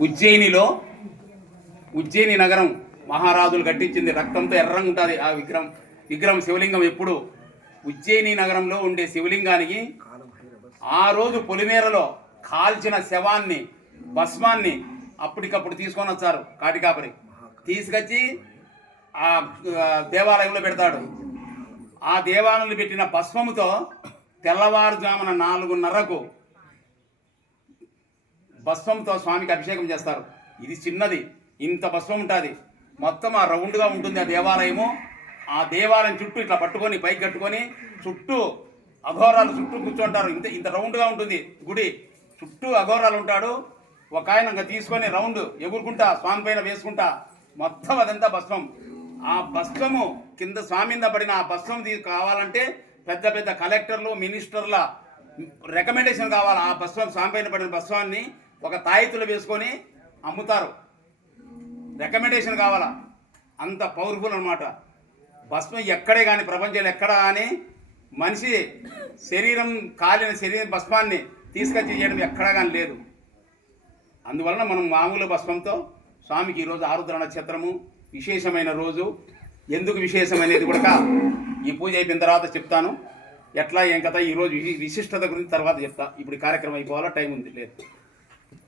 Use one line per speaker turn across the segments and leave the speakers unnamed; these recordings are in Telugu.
ఉజ్జయినిలో ఉజ్జయిని నగరం మహారాజులు కట్టించింది. రక్తంతో ఎర్రంగా ఉంటుంది ఆ విగ్రహం. విగ్రహం శివలింగం ఎప్పుడు? ఉజ్జయిని నగరంలో ఉండే శివలింగానికి ఆ రోజు పొలిమేరలో కాల్చిన శవాన్ని భస్మాన్ని అప్పటికప్పుడు తీసుకొని వచ్చారు కాటికాపరి. తీసుకొచ్చి ఆ ఆ దేవాలయంలో పెడతాడు. ఆ దేవాలయంలో పెట్టిన భస్మముతో తెల్లవారుజామున నాలుగున్నరకు బస్వంతో స్వామికి అభిషేకం చేస్తారు. ఇది చిన్నది. ఇంత భస్వం ఉంటుంది. మొత్తం ఆ రౌండ్గా ఉంటుంది ఆ దేవాలయము. ఆ దేవాలయం చుట్టూ ఇట్లా పట్టుకొని పైకి కట్టుకొని చుట్టూ అఘోరాలు చుట్టూ కూర్చుంటారు. ఇంత ఇంత రౌండ్గా ఉంటుంది గుడి. చుట్టూ అఘోరాలు ఉంటాడు. ఒక ఆయన ఇంకా తీసుకొని రౌండ్ ఎగురుకుంటా స్వామి పైన వేసుకుంటా. మొత్తం అదంతా భస్మం. ఆ భస్మము కింద స్వామి మీద పడిన ఆ భస్మం తీ కావాలంటే పెద్ద పెద్ద కలెక్టర్లు మినిస్టర్ల రికమెండేషన్ కావాలి. ఆ భస్వం స్వామి పైన పడిన భస్వాన్ని ఒక తాయితులు వేసుకొని అమ్ముతారు. రికమెండేషన్ కావాలా? అంత పవర్ఫుల్ అనమాట భస్మం ఎక్కడే కానీ ప్రపంచంలో ఎక్కడ కానీ మనిషి శరీరం కాలిన శరీరం భస్మాన్ని తీసుకొచ్చి చేయడం ఎక్కడా కానీ లేదు. అందువలన మనం మామూలు భస్మంతో స్వామికి ఈరోజు ఆరుద్ర నక్షత్రము విశేషమైన రోజు. ఎందుకు విశేషమైనది కూడా ఈ పూజ అయిపోయిన తర్వాత చెప్తాను. ఎట్లా ఏం కథ ఈరోజు వి- విశిష్టత గురించి తర్వాత చెప్తా. ఇప్పుడు కార్యక్రమం అయిపోవాలా? టైం ఉంది లేదు.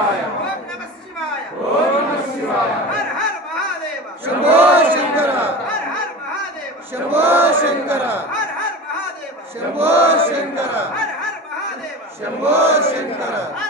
शिवाय. ओम नमः शिवाय. ओम नमः शिवाय. हर हर महादेव. शंभो शंकर. हर हर महादेव. शंभो शंकर. हर हर महादेव. शंभो शंकर.
हर हर महादेव. शंभो शंकर.